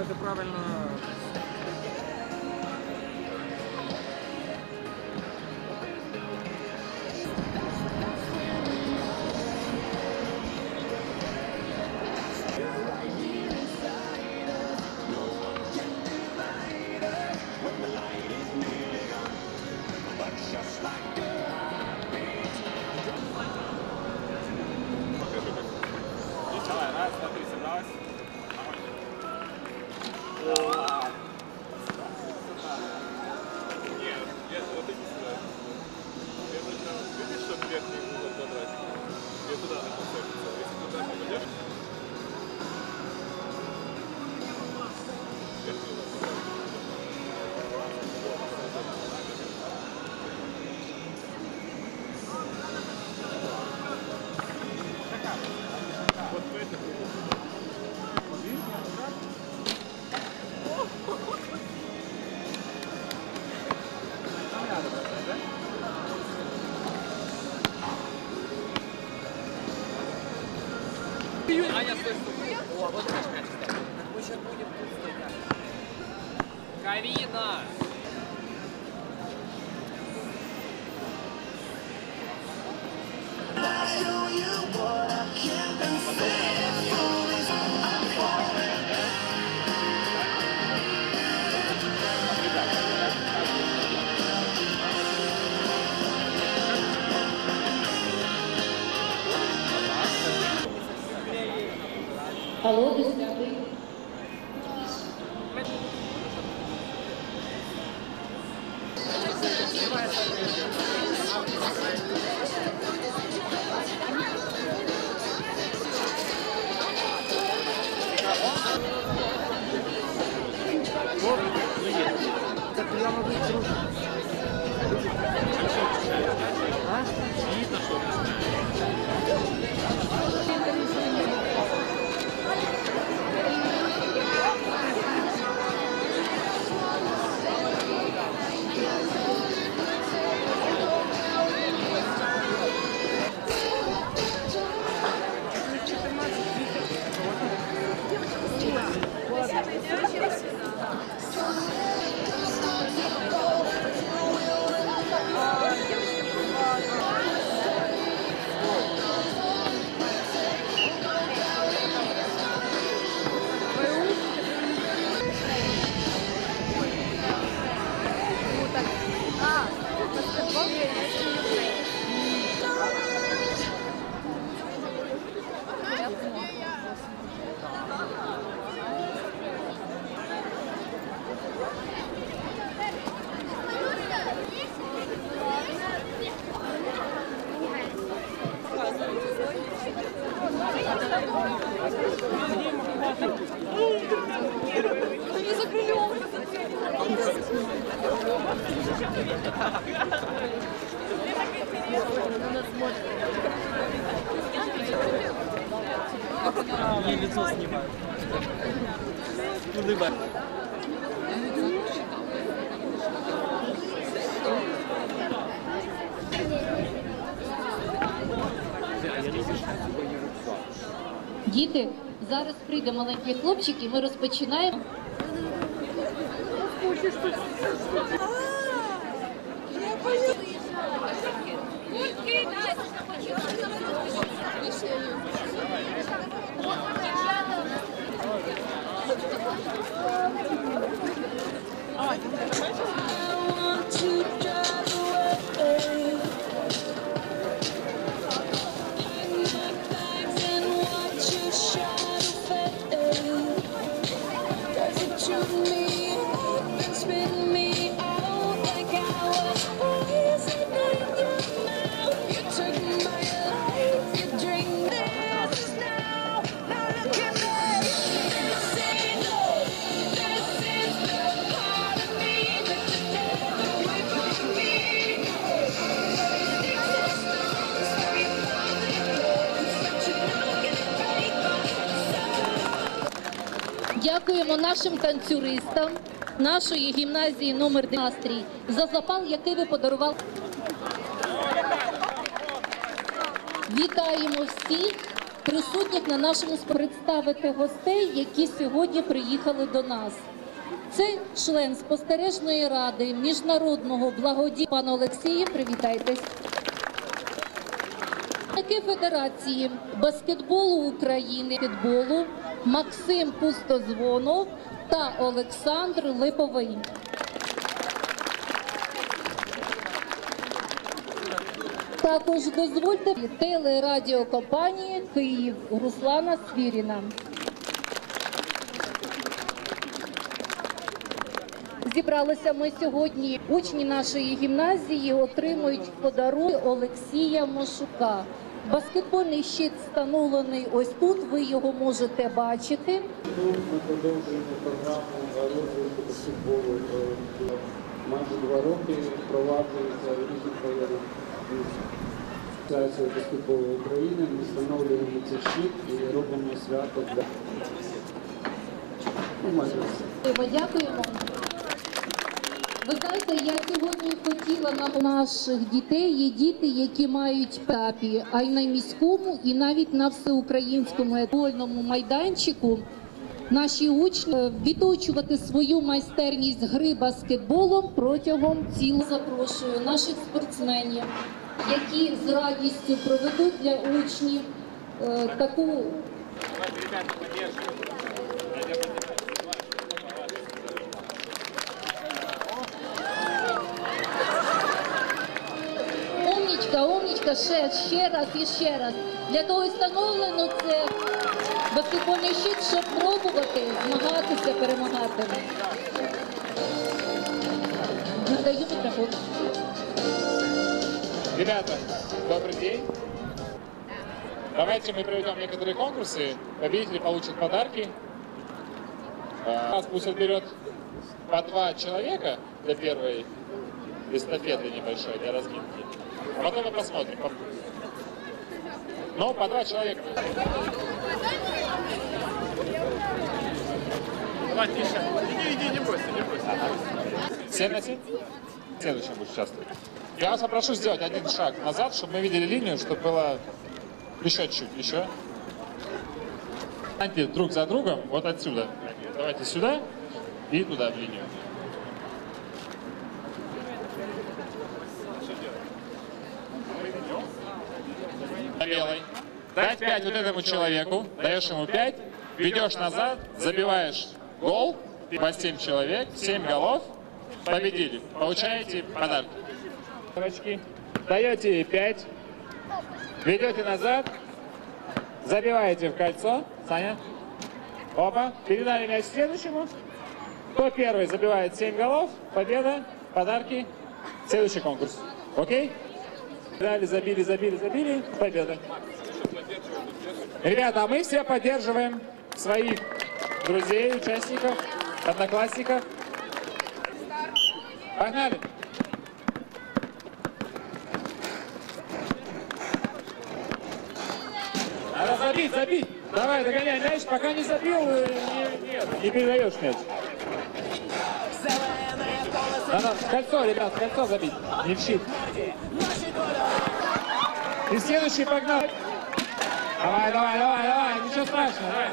поставити правильно. Аня, стой, стой. О, вот наш мяч. Мы сейчас будем тут стоять. Кавина! Улыбай. Діти, зараз прийде маленький хлопчик і ми розпочинаємо. Дякуємо нашим танцюристам нашої гімназії номер 9 настрій за запал, який ви подарували. Вітаємо всіх присутніх на нашому представити гостей, які сьогодні приїхали до нас. Це член спостережної ради міжнародного благоді пан Олексій. Привітайтесь. Представники Федерації баскетболу України підболу Максим Пустозвонов та Олександр Липовий. Також дозвольте телерадіокомпанії Київ Руслана Свіріна. Зібралися ми сьогодні. Учні нашої гімназії отримують подарунок Олексія Мошука. Баскетбольний щит встановлений ось тут. Ви його можете бачити. Тут ми продовжуємо програму розвитку баскетболу. Е, Майже два роки впроваджується різні прояви Асоціації баскетболу України. Ми встановлюємо цей щит і робимо свято для ну, майже все. Ми дякуємо. Ви знаєте, я сьогодні хотіла на наших дітей. Є діти, які мають етапі, а й на міському, і навіть на всеукраїнському футбольному майданчику. Наші учні е, відточувати свою майстерність гри баскетболом протягом цілого запрошую наших спортсменів, які з радістю проведуть для учнів е, таку Умнічка, умнічка, ще, ще раз і ще раз. Для того і встановлено це баскетбольний щит, щоб пробувати змагатися, перемагати. Надаю мікрофон. Ребята, добрый день. Давайте мы проведем некоторые конкурсы. Победители получат подарки. А, Нас пусть отберет по два человека для первой эстафеты небольшой, для разминки. Потом мы посмотрим. Ну, по два человека. Ладно, иди, иди, не бойся, не бойся. 7 на 7? Следующим будет участвовать. Я вас попрошу сделать один шаг назад, чтобы мы видели линию, чтобы было еще чуть, еще. Встаньте друг за другом, вот отсюда. Давайте сюда и туда в линию. 5 вот этому человеку, даешь ему 5, ведешь назад, забиваешь гол, по 7 человек, 7 голов, победили. Получаете подарки. Девочки, даете ей 5, ведете назад, забиваете в кольцо. Саня. Оба. Передали мяч следующему. Кто первый забивает 7 голов, победа, подарки, следующий конкурс. Окей? Дали, забили, забили, забили, победа. Ребята, а мы все поддерживаем своих друзей, участников, одноклассников. Погнали! Надо забить, забить! Давай, догоняй мяч, пока не забил, э, не, нет, не передаешь мяч. Надо в кольцо, ребят, кольцо забить, не в щит. И следующий погнал. Давай, давай, давай, давай, ничего страшного, давай.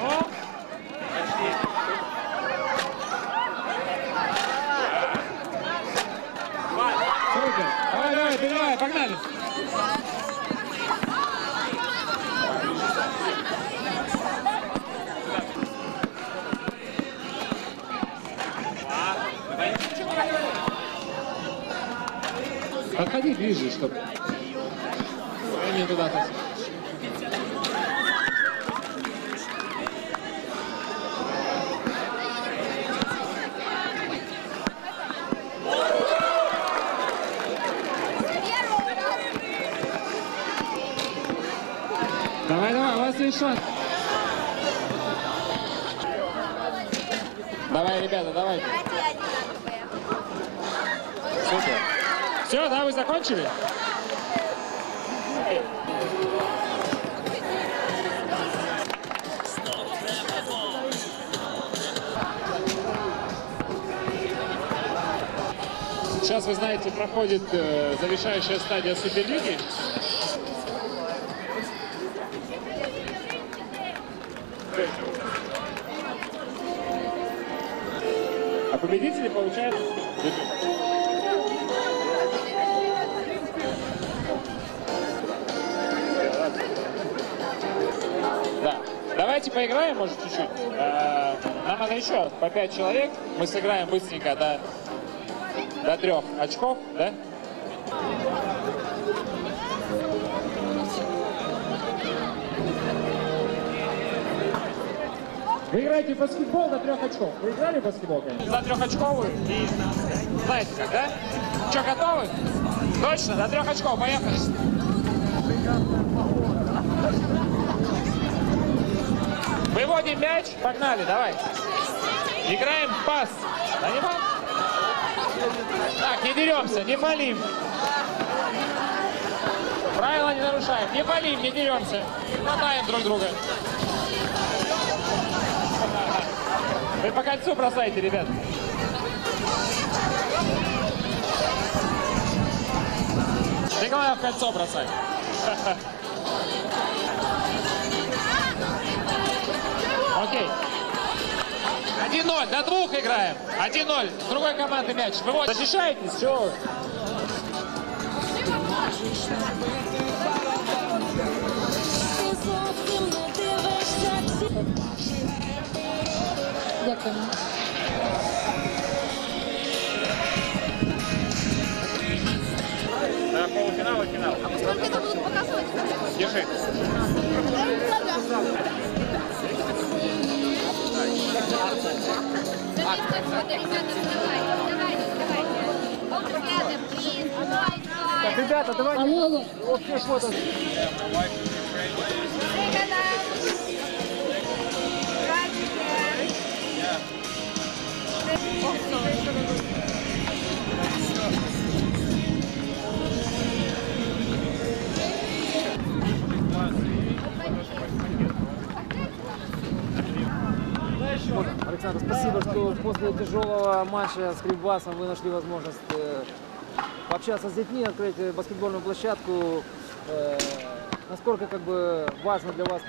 О, почти. Супер. Давай, давай, передавай, погнали. Подходи ближе, чтобы... Не туда-то. Давай, давай, у вас есть шанс. Давай, ребята, давай. Супер. Все, да, вы закончили? Сейчас, вы знаете, проходит э, завершающая стадия Суперлиги. А победители получают... Да. Давайте поиграем, может, чуть-чуть. Э, нам надо еще по пять человек. Мы сыграем быстренько, да до трех очков, да? Вы играете в баскетбол до трех очков. Вы играли в баскетбол, конечно? За трехочковую знаете как, да? Что, готовы? Точно, до трех очков, поехали. Выводим мяч, погнали, давай. Играем в пас. Так, не деремся, не фалим. Правила не нарушаем. Не фалим, не деремся. Мотаем друг друга. Вы по кольцу бросайте, ребят. Ты главное в кольцо бросай. Окей. 1-0, до двух играем. 1-0. С другой команды мяч. Выводите. Защищаетесь, все. Дякуємо. Да, полуфинал и финал. Сколько это будут показывать? Держи. Давай. Ребята, давайте Алло, алло. общее фото. Say после тяжелого матча с Кривбасом вы нашли возможность э, пообщаться с детьми, открыть э, баскетбольную площадку. Э, насколько как бы важно для вас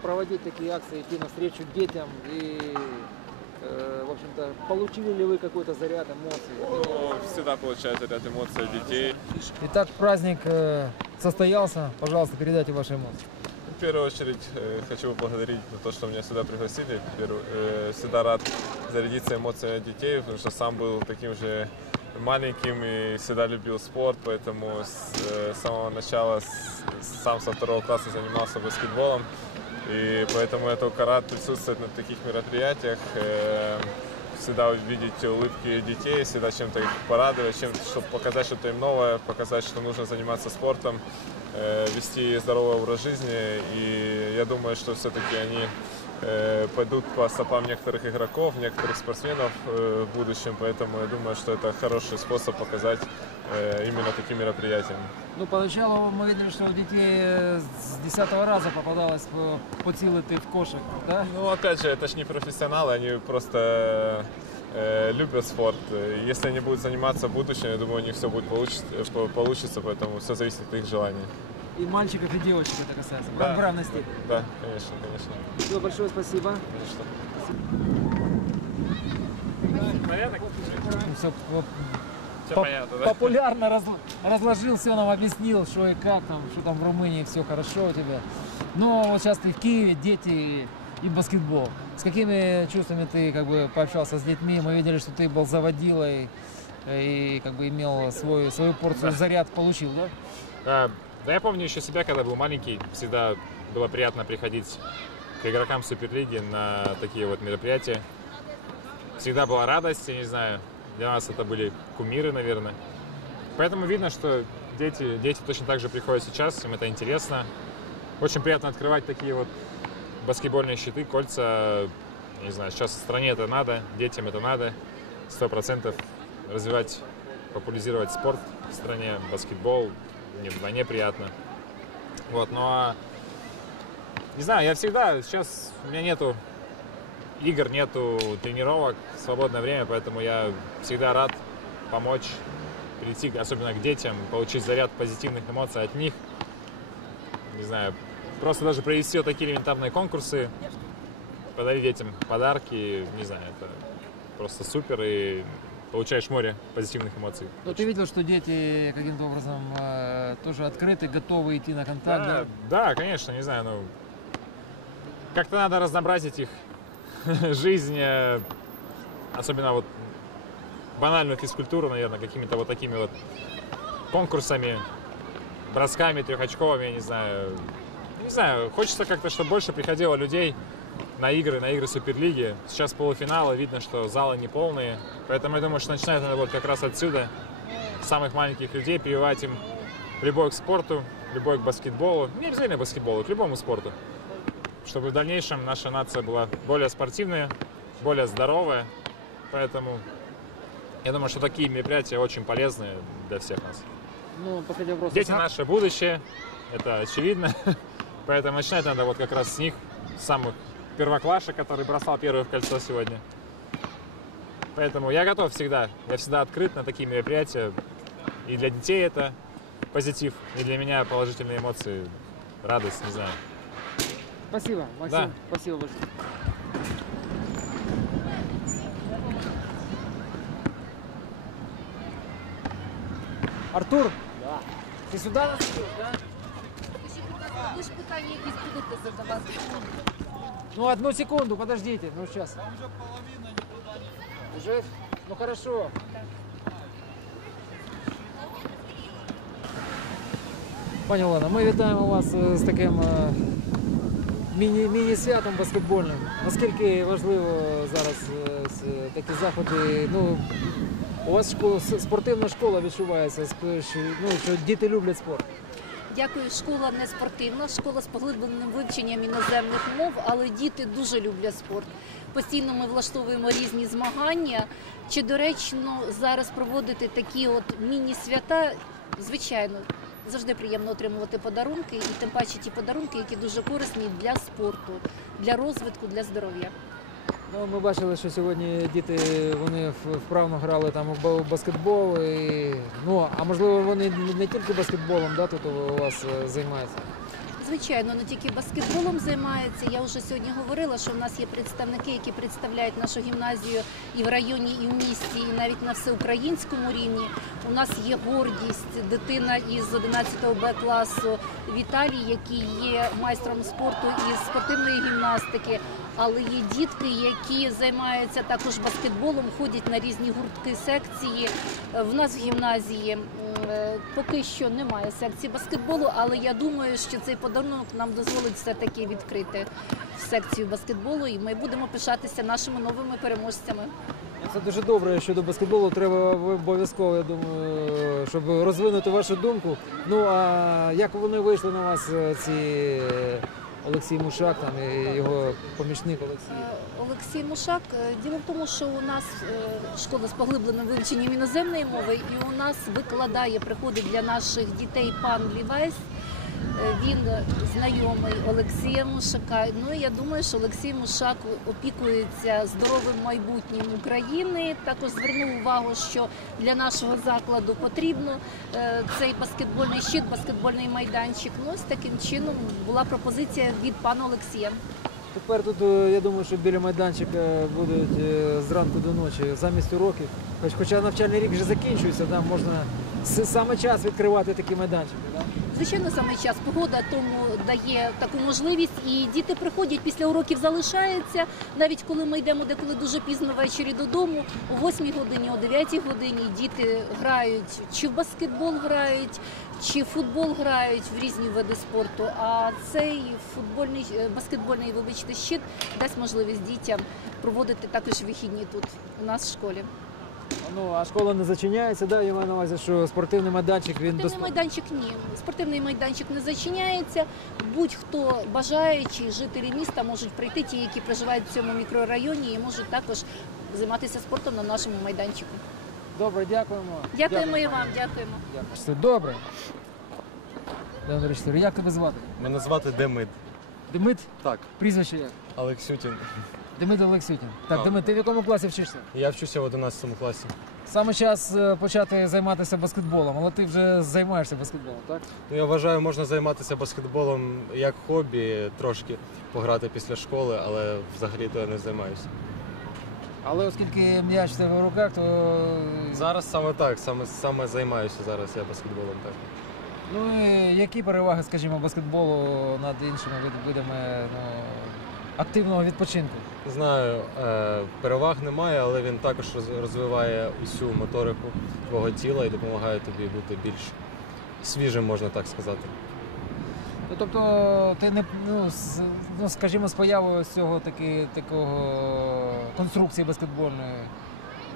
проводить такие акции, идти навстречу детям и, в общем-то, получили ли вы какой-то заряд эмоций? Ну, Всегда получается ряд эмоций от детей. Итак, праздник состоялся. Пожалуйста, передайте ваши эмоции. В первую очередь э, хочу поблагодарить за то, что меня сюда пригласили. Э, Всегда рад зарядиться эмоциями детей, потому что сам был таким же маленьким и всегда любил спорт, поэтому с э, самого начала, сам со второго класса занимался баскетболом. И поэтому я только рад присутствовать на таких мероприятиях, всегда увидеть улыбки детей, всегда чем-то их порадовать, чем чтобы показать что-то им новое, показать, что нужно заниматься спортом, вести здоровый образ жизни. И я думаю, что все-таки они э, пойдут по стопам некоторых игроков, некоторых спортсменов э, в будущем, поэтому я думаю, что это хороший способ показать э, именно таким мероприятием. Ну, поначалу мы видели, что у детей э, с 10 раза попадалось по, под силы ты в кошек, да? Ну, опять же, это же не профессионалы, они просто э, любят спорт. Если они будут заниматься в будущем, я думаю, у них все будет получиться, по- получится, поэтому все зависит от их желаний. И мальчиков, и девочек это касается. Да. В равной степени. Да, конечно, конечно. Все, большое спасибо. конечно. Понятно? Все Все понятно, да? популярно раз- разложил, все нам объяснил, что и как там, что там в Румынии все хорошо у тебя. Но вот сейчас ты в Киеве, дети и баскетбол. С какими чувствами ты как бы пообщался с детьми? Мы видели, что ты был заводилой э, и как бы имел свой, свою порцию заряд получил, да? Да, да я помню еще себя, когда был маленький, всегда было приятно приходить к игрокам Суперлиги на такие вот мероприятия. Всегда была радость, я не знаю, для нас это были кумиры, наверное. Поэтому видно, что дети, дети точно так же приходят сейчас, им это интересно. Очень приятно открывать такие вот баскетбольные щиты, кольца. Не знаю, сейчас в стране это надо, детям это надо. Сто процентов развивать, популяризировать спорт в стране, баскетбол, мне вдвойне приятно. Вот, но не знаю, я всегда, сейчас у меня нету игр, нету тренировок, свободное время, поэтому я всегда рад помочь, прийти, особенно к детям, получить заряд позитивных эмоций от них. Не знаю, просто даже провести вот такие элементарные конкурсы, подарить детям подарки, не знаю, это просто супер и получаешь море позитивных эмоций. Ну, ты видел, что дети каким-то образом э, тоже открыты, готовы идти на контакт? Да, да, конечно, не знаю, ну как-то надо разнообразить их жизнь, э, особенно вот банальную физкультуру, наверное, какими-то вот такими вот конкурсами, бросками трехочковыми, я не знаю. Не знаю, хочется как-то, чтобы больше приходило людей на игры, на игры Суперлиги. Сейчас полуфиналы, видно, что залы не полные. Поэтому я думаю, что начинать надо вот как раз отсюда, самых маленьких людей, прививать им любовь к спорту, любовь к баскетболу. Не обязательно к баскетболу, к любому спорту. Чтобы в дальнейшем наша нация была более спортивная, более здоровая. Поэтому я думаю, что такие мероприятия очень полезны для всех нас. Ну, последний вопрос. Дети наше будущее, это очевидно. Поэтому начинать надо вот как раз с них, с самых первоклашек, который бросал первое в кольцо сегодня. Поэтому я готов всегда, я всегда открыт на такие мероприятия. И для детей это позитив, и для меня положительные эмоции, радость, не знаю. Спасибо, Максим. Да. Спасибо большое. Артур? Да. Ты сюда да? Ви ж питання якісь будете задавати. Ну, одну секунду, подождите. Ну, сейчас. Там уже половина Уже? Ну, хорошо. Пані Олена, ми вітаємо вас з таким е, міні, міні-святом баскетбольним. Наскільки важливо зараз е, такі заходи? Ну, у вас школа, спортивна школа відчувається, що, ну, що діти люблять спорт. Дякую, школа не спортивна, школа з поглибленим вивченням іноземних мов, але діти дуже люблять спорт. Постійно ми влаштовуємо різні змагання. Чи доречно зараз проводити такі от міні-свята? Звичайно, завжди приємно отримувати подарунки, і тим паче ті подарунки, які дуже корисні для спорту, для розвитку, для здоров'я. Ну, ми бачили, що сьогодні діти вони в- вправно грали там у ба- у баскетбол. І, ну, а можливо, вони не- не тільки баскетболом да, тут у вас е, займаються. Звичайно, не тільки баскетболом займаються. Я вже сьогодні говорила, що в нас є представники, які представляють нашу гімназію і в районі, і в місті, і навіть на всеукраїнському рівні. У нас є гордість, дитина із 11 Б класу Віталій, який є майстром спорту із спортивної гімнастики. Але є дітки, які займаються також баскетболом, ходять на різні гуртки, секції. В нас в гімназії поки що немає секції баскетболу, але я думаю, що цей подарунок нам дозволить все-таки відкрити секцію баскетболу, і ми будемо пишатися нашими новими переможцями. Це дуже добре. Щодо баскетболу треба обов'язково, я думаю, щоб розвинути вашу думку. Ну а як вони вийшли на вас, е, ці е, Олексій Мушак там і його помічник Олексій? Е, Олексій Мушак. е, Діло в тому, що у нас е, школа з поглибленим вивченням іноземної мови, і у нас викладає, приходить для наших дітей пан Лівайс. Е, Він знайомий Олексія Мушака. Ну я думаю, що Олексій Мушак опікується здоровим майбутнім України. Також звернув увагу, що для нашого закладу потрібно е, цей баскетбольний щит, баскетбольний майданчик. Ну, ось таким чином була пропозиція від пана Олексія. Тепер тут е, я думаю, що біля майданчика будуть зранку до ночі замість уроків. Хоч, хоча навчальний рік вже закінчується, там можна с- саме час відкривати такі майданчики. Да? Звичайно, саме час погода тому дає таку можливість, і діти приходять після уроків, залишаються. Навіть коли ми йдемо деколи дуже пізно ввечері додому, о 8 годині, о 9 годині діти грають чи в баскетбол грають, чи в футбол грають в різні види спорту. А цей футбольний е, баскетбольний, вибачте, щит дасть можливість дітям проводити також вихідні тут у нас в школі. Ну а школа не зачиняється, да? я маю на увазі, що спортивний майданчик він Спортивний безпечний. майданчик ні. Спортивний майданчик не зачиняється. Будь-хто бажаючий жителі міста можуть прийти, ті, які проживають в цьому мікрорайоні, і можуть також займатися спортом на нашому майданчику. Добре, дякуємо. Дякуємо і вам, дякуємо. Дякую. Все добре. Леонід Речтор, як тебе звати? Мене звати Демид. Демид? Так. Прізвище як? Олексютін. Демид Олексютін. Так. Демид, ти в якому класі вчишся? Я вчуся в 11 класі. Саме час е, почати займатися баскетболом, але ти вже займаєшся баскетболом, так? Ну, я вважаю, можна займатися баскетболом як хобі, трошки пограти після школи, але взагалі то я не займаюся. Але оскільки м'яч в тебе в руках, то Зараз саме так, саме, саме займаюся зараз я баскетболом. Так. ну і які переваги, скажімо, баскетболу над іншими вид- видами ну, активного відпочинку? Знаю, е, переваг немає, але він також розвиває усю моторику твого тіла і допомагає тобі бути більш свіжим, можна так сказати. Ну, тобто ти не ну, з, ну скажімо, з появою цього таки, такого конструкції баскетбольної.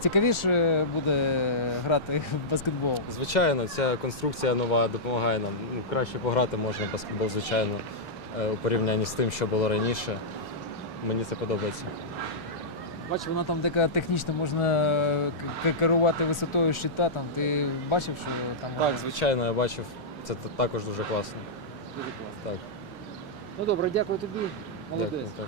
Цікавіше буде грати в баскетбол. Звичайно, ця конструкція нова допомагає нам. Ну, Краще пограти можна в баскетбол, звичайно, е, у порівнянні з тим, що було раніше. Мені це подобається. Бачиш, вона там така технічна, можна керувати висотою щита. Там ти бачив, що там Так, звичайно, я бачив. Це також дуже класно. дуже класно. Так, Ну добре, дякую тобі. Молодець. дякую. Так.